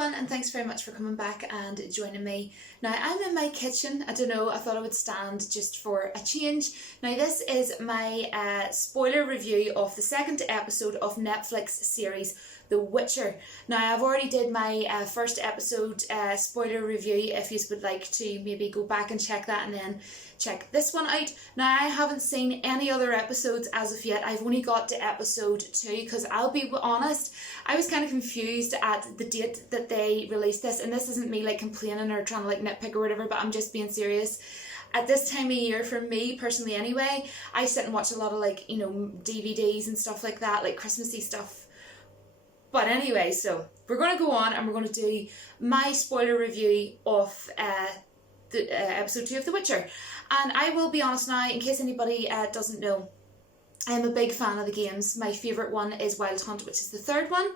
everyone, and thanks very much for coming back and joining me. Now, I'm in my kitchen. I don't know, I thought I would stand just for a change. Now, this is my spoiler review of the second episode of Netflix series The Witcher. Now, I've already did my first episode spoiler review. If you would like to maybe go back and check that and then check this one out. Now, I haven't seen any other episodes as of yet. I've only got to episode 2 because I'll be honest, I was kind of confused at the date that they released this, and this isn't me like complaining or trying to like nitpick or whatever, but I'm just being serious. At this time of year, for me personally anyway, I sit and watch a lot of like, you know, DVDs and stuff like that, like Christmassy stuff. But anyway, so we're going to go on and we're going to do my spoiler review of episode 2 of The Witcher. And I will be honest now, in case anybody doesn't know, I'm a big fan of the games. My favourite one is Wild Hunt, which is the third one.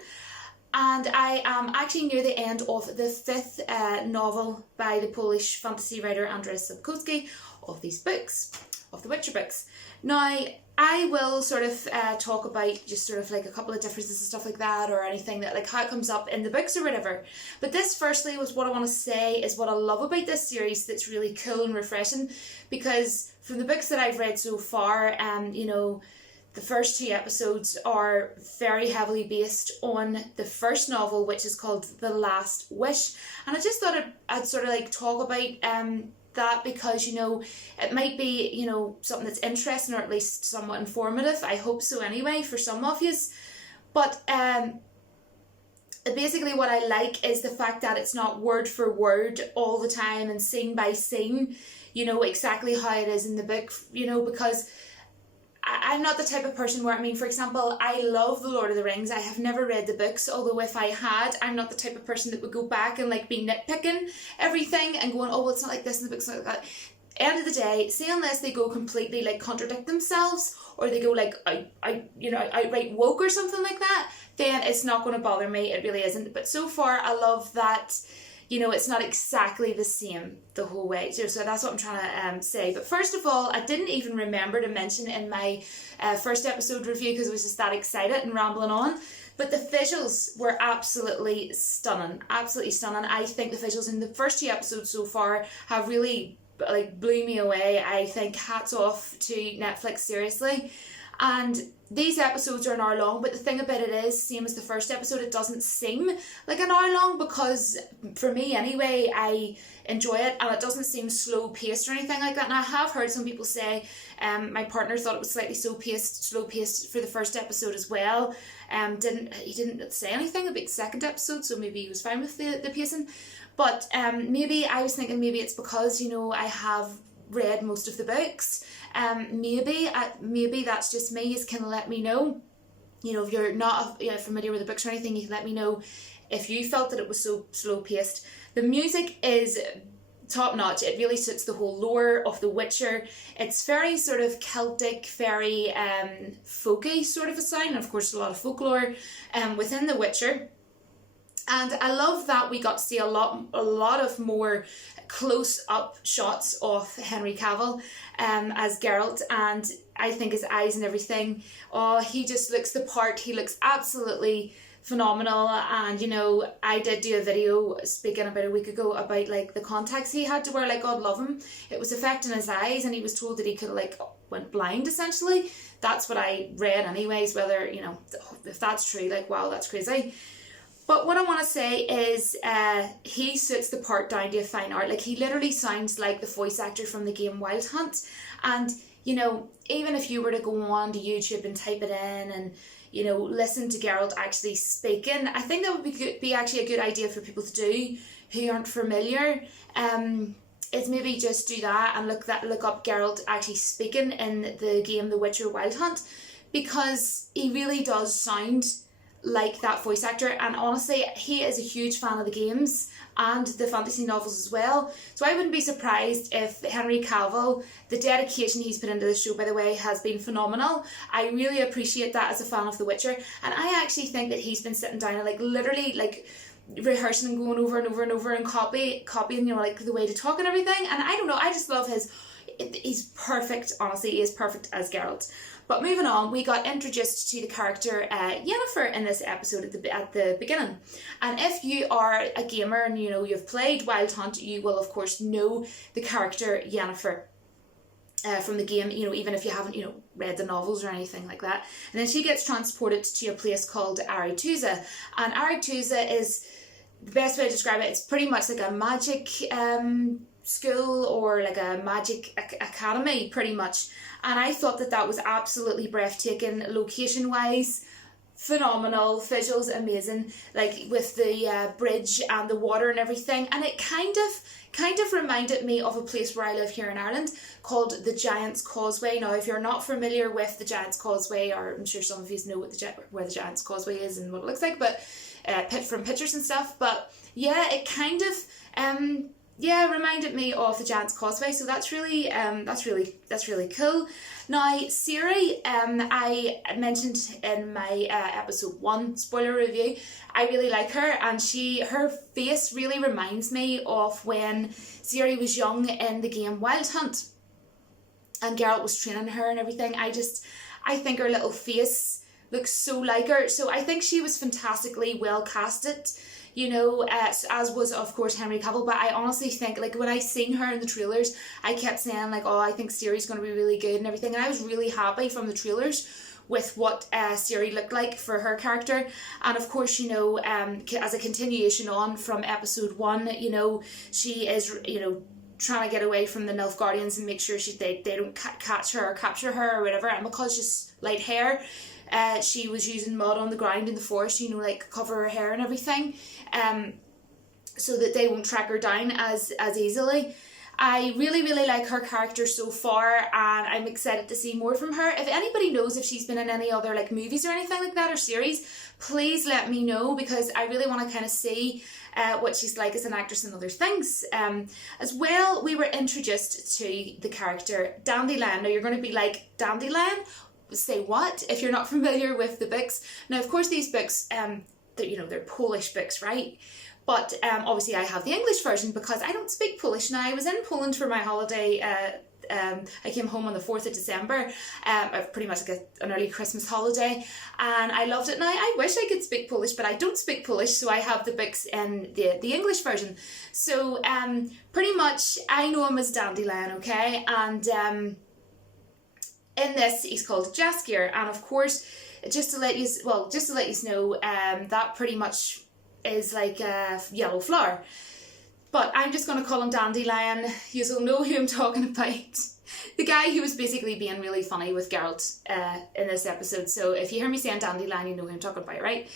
And I am actually near the end of the 5th novel by the Polish fantasy writer Andrzej Sapkowski of these books, of the Witcher books. Now, I will sort of talk about just sort of like a couple of differences and stuff like that, or anything that like how it comes up in the books or whatever. But this firstly was what I want to say is what I love about this series that's really cool and refreshing, because from the books that I've read so far, you know, the first 2 episodes are very heavily based on the first novel, which is called The Last Wish. And I just thought I'd sort of like talk about that, because, you know, it might be, you know, something that's interesting or at least somewhat informative. I hope so anyway, for some of yous. But basically what I like is the fact that it's not word for word all the time and scene by scene, you know, exactly how it is in the book, you know, because I'm not the type of person where, I mean, for example, I love The Lord of the Rings. I have never read the books, although if I had, I'm not the type of person that would go back and like be nitpicking everything and going, oh, well, it's not like this in the books, it's not like that. End of the day, say unless they go completely like contradict themselves, or they go like, outright woke or something like that, then it's not going to bother me. It really isn't. But so far, I love that, you know, it's not exactly the same the whole way. So that's what I'm trying to say. But first of all, I didn't even remember to mention in my first episode review, because I was just that excited and rambling on. But the visuals were absolutely stunning. Absolutely stunning. I think the visuals in the first 2 episodes so far have really like blew me away. I think hats off to Netflix, seriously. And these episodes are an hour long, but the thing about it is, same as the first episode, it doesn't seem like an hour long, because for me anyway, I enjoy it and it doesn't seem slow paced or anything like that. And I have heard some people say, my partner thought it was slightly slow paced for the first episode as well. He didn't say anything about the second episode, so maybe he was fine with the pacing. But maybe I was thinking maybe it's because, you know, I have read most of the books. Maybe that's just me. You can let me know, you know, if you're not familiar with the books or anything, you can let me know if you felt that it was so slow paced. The music is top notch. It really suits the whole lore of The Witcher. It's very sort of Celtic, very folky sort of a sound, and of course a lot of folklore within The Witcher. And I love that we got to see a lot of more close-up shots of Henry Cavill as Geralt, and I think his eyes and everything, oh, he just looks the part. He looks absolutely phenomenal. And, you know, I did do a video speaking about a week ago about like the contacts he had to wear, like God love him. It was affecting his eyes, and he was told that he could like went blind essentially. That's what I read anyways, whether, you know, if that's true, like wow, that's crazy. But what I want to say is he suits the part down to a fine art. Like, he literally sounds like the voice actor from the game Wild Hunt. And, you know, even if you were to go on to YouTube and type it in and, you know, listen to Geralt actually speaking, I think that would be actually a good idea for people to do who aren't familiar. Is maybe just do that and look up Geralt actually speaking in the game The Witcher Wild Hunt, because he really does sound like that voice actor. And honestly, he is a huge fan of the games and the fantasy novels as well. So I wouldn't be surprised if Henry Cavill, the dedication he's put into the show, by the way, has been phenomenal. I really appreciate that as a fan of The Witcher. And I actually think that he's been sitting down and like literally like rehearsing and going over and over and over and copying, you know, like the way to talk and everything. And I don't know, I just love he's perfect, honestly, he is perfect as Geralt. But moving on, we got introduced to the character Yennefer in this episode at the beginning. And if you are a gamer and you know you've played Wild Hunt, you will of course know the character Yennefer. From the game, you know, even if you haven't, you know, read the novels or anything like that. And then she gets transported to a place called Aretuza. And Aretuza is, the best way to describe it, it's pretty much like a magic school or like a magic academy, pretty much. And I thought that that was absolutely breathtaking, location-wise. Phenomenal, visuals amazing, like with the bridge and the water and everything. And it kind of reminded me of a place where I live here in Ireland called the Giant's Causeway. Now, if you're not familiar with the Giant's Causeway, or I'm sure some of you know where the Giant's Causeway is and what it looks like, but from pictures and stuff. But yeah, it kind of reminded me of the Giant's Causeway. So that's really cool. Now, Ciri, I mentioned in my episode 1 spoiler review, I really like her, and her face really reminds me of when Ciri was young in the game Wild Hunt, and Geralt was training her and everything. I think her little face looks so like her, so I think she was fantastically well casted. You know, as was, of course, Henry Cavill. But I honestly think, like, when I seen her in the trailers, I kept saying, like, oh, I think Ciri's going to be really good and everything. And I was really happy from the trailers with what Ciri looked like for her character. And, of course, you know, as a continuation on from episode 1, you know, she is, you know, trying to get away from the Nilfgaardians and make sure they don't catch her or capture her or whatever. And because she's light hair, she was using mud on the ground in the forest, you know, like cover her hair and everything, so that they won't track her down as easily. I really like her character so far, and I'm excited to see more from her. If anybody knows if she's been in any other like movies or anything like that or series, please let me know, because I really want to kind of see what she's like as an actress and other things. As well, we were introduced to the character Dandelion. Now you're going to be like, Dandelion? Say what? If you're not familiar with the books. Now, of course, these books, they're Polish books, right? But obviously I have the English version because I don't speak Polish. Now, I was in Poland for my holiday. I came home on the 4th of December, pretty much like an early Christmas holiday, and I loved it. Now, I wish I could speak Polish, but I don't speak Polish, so I have the books in the English version. So pretty much I know him as Dandelion, okay? And in this, he's called Jaskier, and of course, just to let you know, that pretty much is like a yellow flower. But I'm just going to call him Dandelion. You'll know who I'm talking about. The guy who was basically being really funny with Geralt in this episode. So if you hear me saying Dandelion, you know who I'm talking about, right?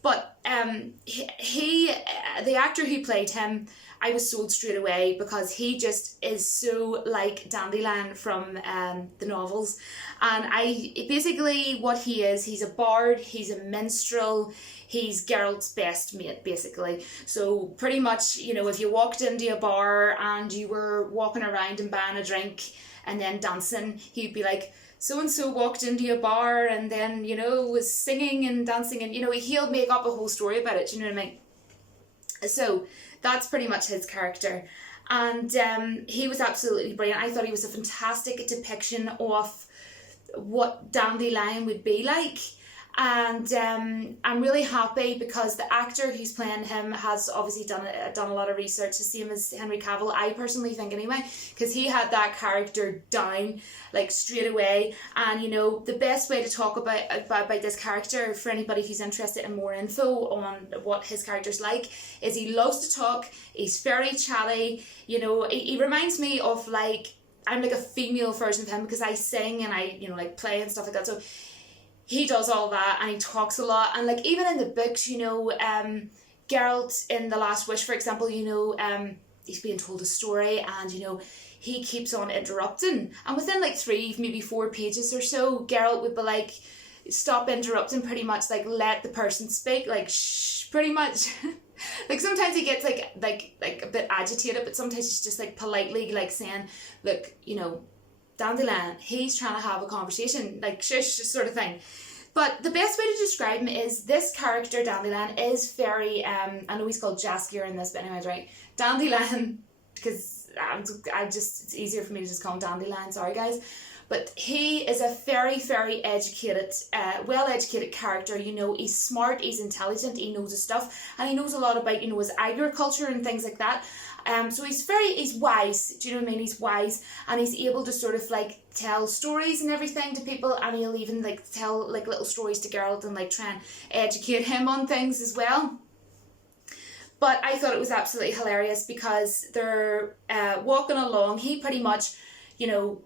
But the actor who played him, I was sold straight away because he just is so like Dandelion from the novels. And basically what he is, he's a bard, he's a minstrel, he's Geralt's best mate, basically. So pretty much, you know, if you walked into a bar and you were walking around and buying a drink and then dancing, he'd be like, so-and-so walked into a bar and then, you know, was singing and dancing, and, you know, he'll make up a whole story about it, you know what I mean? So that's pretty much his character. And he was absolutely brilliant. I thought he was a fantastic depiction of what Dandelion would be like. And I'm really happy because the actor who's playing him has obviously done a lot of research, the same as Henry Cavill, I personally think anyway, because he had that character down like straight away. And you know, the best way to talk about this character for anybody who's interested in more info on what his character's like is he loves to talk, he's very chatty, you know, he reminds me of like, I'm like a female version of him because I sing and I, you know, like play and stuff like that. So he does all that and he talks a lot, and like even in the books, you know, Geralt in The Last Wish, for example, you know, he's being told a story and, you know, he keeps on interrupting, and within like 3, maybe 4 pages or so, Geralt would be like, stop interrupting, pretty much like let the person speak, like shh, pretty much. Like sometimes he gets like a bit agitated, but sometimes he's just like politely like saying, look, you know, Dandelion, he's trying to have a conversation, like shush sort of thing. But the best way to describe him is this character, Dandelion, is very, I know he's called Jaskier in this, but anyways, right, Dandelion, because it's easier for me to just call him Dandelion, sorry guys. but he is a very, very educated, well-educated character. You know, he's smart, he's intelligent, he knows his stuff, and he knows a lot about, you know, his agriculture and things like that. So he's wise, do you know what I mean? He's wise, and he's able to sort of like tell stories and everything to people, and he'll even like tell like little stories to Geralt and like try and educate him on things as well. But I thought it was absolutely hilarious because they're walking along. He pretty much, you know,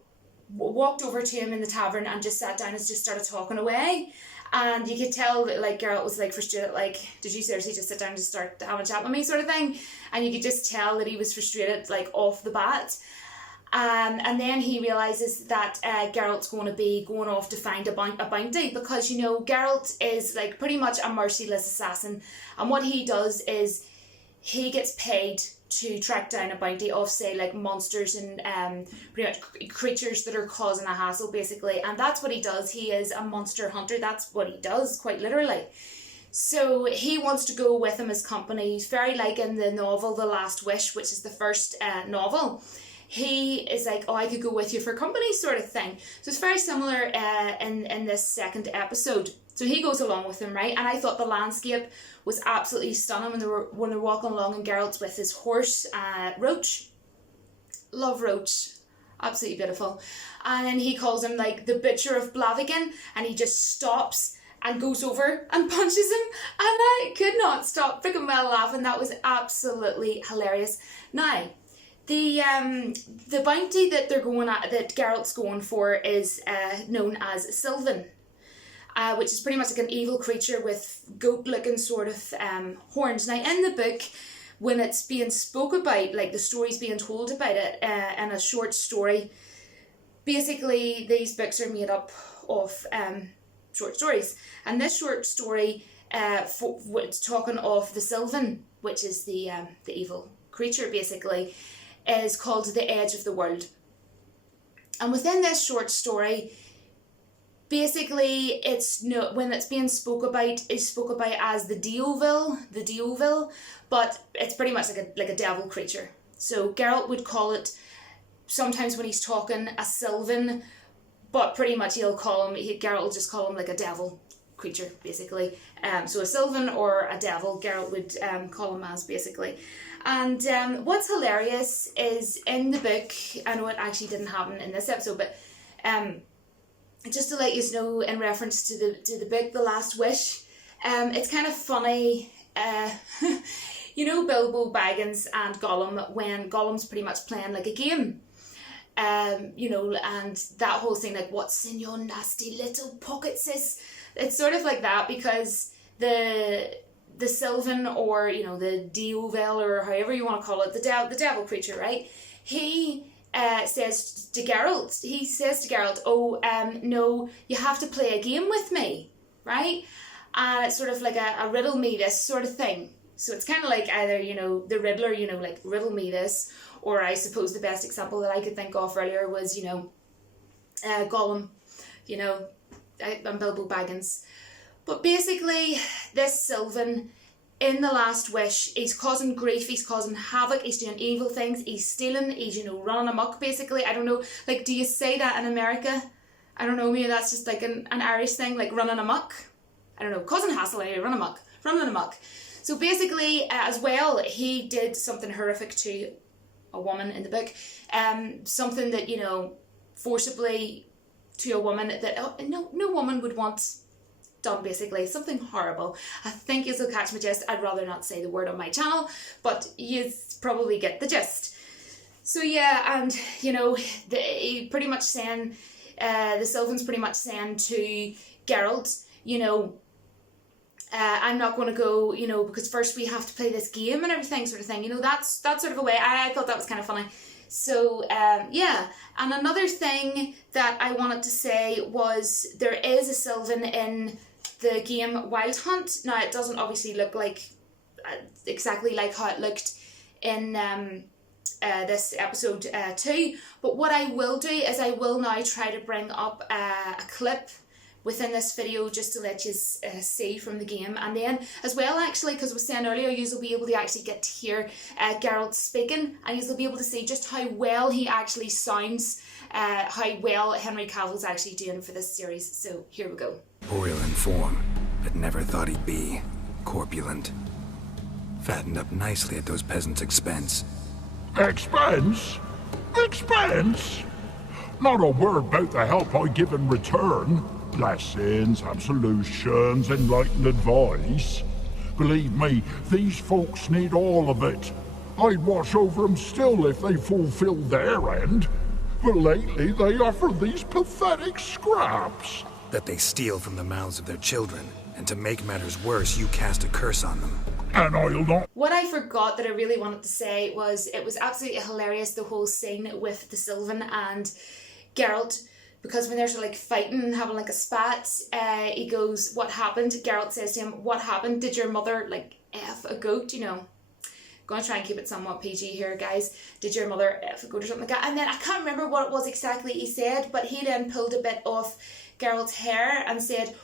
walked over to him in the tavern and just sat down and just started talking away. And you could tell that like Geralt was like frustrated, like, did you seriously just sit down and just start having a chat with me, sort of thing? And you could just tell that he was frustrated like off the bat. And then he realises that Geralt's going to be going off to find a bounty, because, you know, Geralt is like pretty much a merciless assassin, and what he does is he gets paid to track down a bounty of, say, like monsters and pretty much creatures that are causing a hassle, basically. And that's what he does. He is a monster hunter. That's what he does, quite literally. So he wants to go with him as company. He's very like in the novel The Last Wish, which is the first novel. He is like, oh, I could go with you for company, sort of thing. So it's very similar in this second episode. So he goes along with him, right? And I thought the landscape was absolutely stunning when they're walking along, and Geralt's with his horse, Roach. Love Roach. Absolutely beautiful. And then he calls him like the Butcher of Blaviken, and he just stops and goes over and punches him. And I could not stop freaking well laughing. That was absolutely hilarious. Now, the bounty that that Geralt's going for is known as Sylvan. Which is pretty much like an evil creature with goat-looking sort of horns. Now, in the book, when it's being spoke about, like the story's being told about it in a short story, basically these books are made up of short stories. And this short story, it's talking of the Sylvan, which is the evil creature, basically, is called The Edge of the World. And within this short story, basically, when it's being spoke about as the Deoville, but it's pretty much like a devil creature. So Geralt would call it, sometimes when he's talking, a Sylvan, but pretty much Geralt will just call him like a devil creature, basically. So a Sylvan or a devil, Geralt would call him as, basically. And what's hilarious is in the book, I know it actually didn't happen in this episode, but just to let you know, in reference to the book The Last Wish, it's kind of funny, you know, Bilbo Baggins and Gollum, when Gollum's pretty much playing like a game, you know, and that whole thing, like, what's in your nasty little pockets, is, it's sort of like that, because the Sylvan, or, you know, the Deoville, or however you want to call it, the devil creature, right, he says to Geralt, oh, no, you have to play a game with me, right? And it's sort of like a riddle me this sort of thing. So it's kind of like either, you know, the Riddler, you know, like riddle me this, or I suppose the best example that I could think of earlier was, you know, Gollum, you know, and Bilbo Baggins. But basically, this Sylvan, in The Last Wish, he's causing grief, he's causing havoc, he's doing evil things, he's stealing, he's, you know, running amok, basically. I don't know, like, do you say that in America? I don't know, maybe that's just like an Irish thing, like running amok. I don't know, causing hassle, anyway, running amok. So basically, as well, he did something horrific to a woman in the book. Something that, you know, forcibly to a woman that no woman would want done, basically. Something horrible. I think you'll catch my gist. I'd rather not say the word on my channel, but you probably get the gist. So yeah, and, you know, he pretty much saying, the Sylvan's pretty much saying to Geralt, you know, I'm not going to go, you know, because first we have to play this game and everything, sort of thing. You know, that's sort of a way. I thought that was kind of funny. So, yeah. And another thing that I wanted to say was there is a Sylvan in the game Wild Hunt. Now, it doesn't obviously look like exactly like how it looked in this episode 2. But what I will do is I will now try to bring up a clip within this video just to let you see from the game. And then as well, actually, because I was saying earlier, you'll be able to actually get to hear Geralt speaking, and you'll be able to see just how well he actually sounds, how well Henry Cavill's actually doing for this series. So here we go. Royal in form, but never thought he'd be corpulent. Fattened up nicely at those peasants' expense. Expense? Expense? Not a word about the help I give in return. Blessings, absolutions, enlightened advice. Believe me, these folks need all of it. I'd watch over them still if they fulfilled their end. But lately they offer these pathetic scraps. That they steal from the mouths of their children, and to make matters worse, you cast a curse on them. And I'll not... What I forgot that I really wanted to say was it was absolutely hilarious, the whole scene with the Sylvan and Geralt, because when they're sort of like fighting and having like a spat, he goes, what happened? Geralt says to him, what happened? Did your mother like F a goat? You know, gonna try and keep it somewhat PG here, guys. Did your mother F a goat or something like that? And then I can't remember what it was exactly he said, but he then pulled a bit off Geralt's hair and said,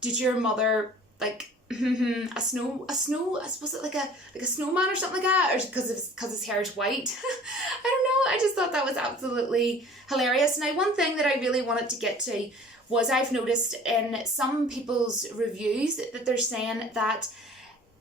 did your mother like a snow was it like a snowman or something like that, or because his hair is white? I don't know, I just thought that was absolutely hilarious. Now, one thing that I really wanted to get to was I've noticed in some people's reviews that they're saying that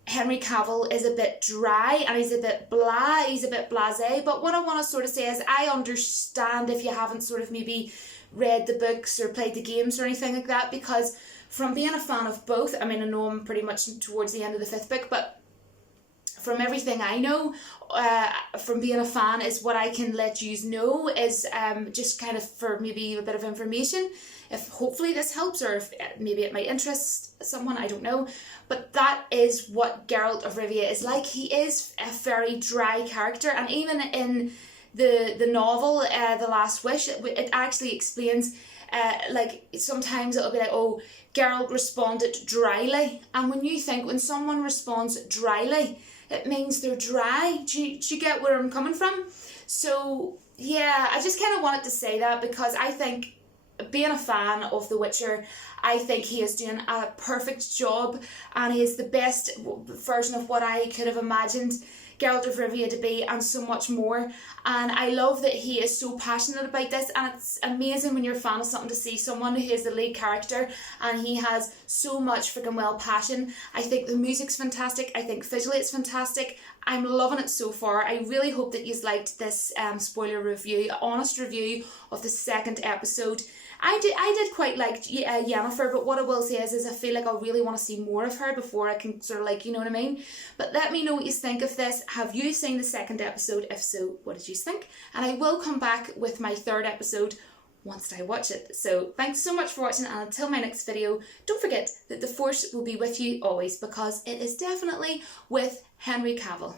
Henry Cavill is a bit dry and he's a bit blasé, but what I want to sort of say is I understand if you haven't sort of maybe read the books or played the games or anything like that, because from being a fan of both, I mean, I know I'm pretty much towards the end of the 5th book, but from everything I know, from being a fan, is what I can let you know is just kind of for maybe a bit of information, if hopefully this helps, or if maybe it might interest someone, I don't know. But that is what Geralt of Rivia is like. He is a very dry character, and even in the novel, The Last Wish, it actually explains, like sometimes it'll be like, oh, Geralt responded dryly, and when someone responds dryly, it means they're dry. Do you get where I'm coming from? So yeah, I just kind of wanted to say that because I think, being a fan of The Witcher, I think he is doing a perfect job, and he is the best version of what I could have imagined Geralt of Rivia to be, and so much more. And I love that he is so passionate about this, and it's amazing when you're a fan of something to see someone who is the lead character and he has so much freaking passion. I think the music's fantastic, I think visually it's fantastic. I'm loving it so far. I really hope that you've liked this spoiler review, honest review of the 2nd episode. I did quite like Yennefer, but what I will say is I feel like I really want to see more of her before I can sort of like, you know what I mean? But let me know what you think of this. Have you seen the 2nd episode? If so, what did you think? And I will come back with my 3rd episode once I watch it. So thanks so much for watching, and until my next video, don't forget that the Force will be with you always, because it is definitely with Henry Cavill.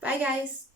Bye guys.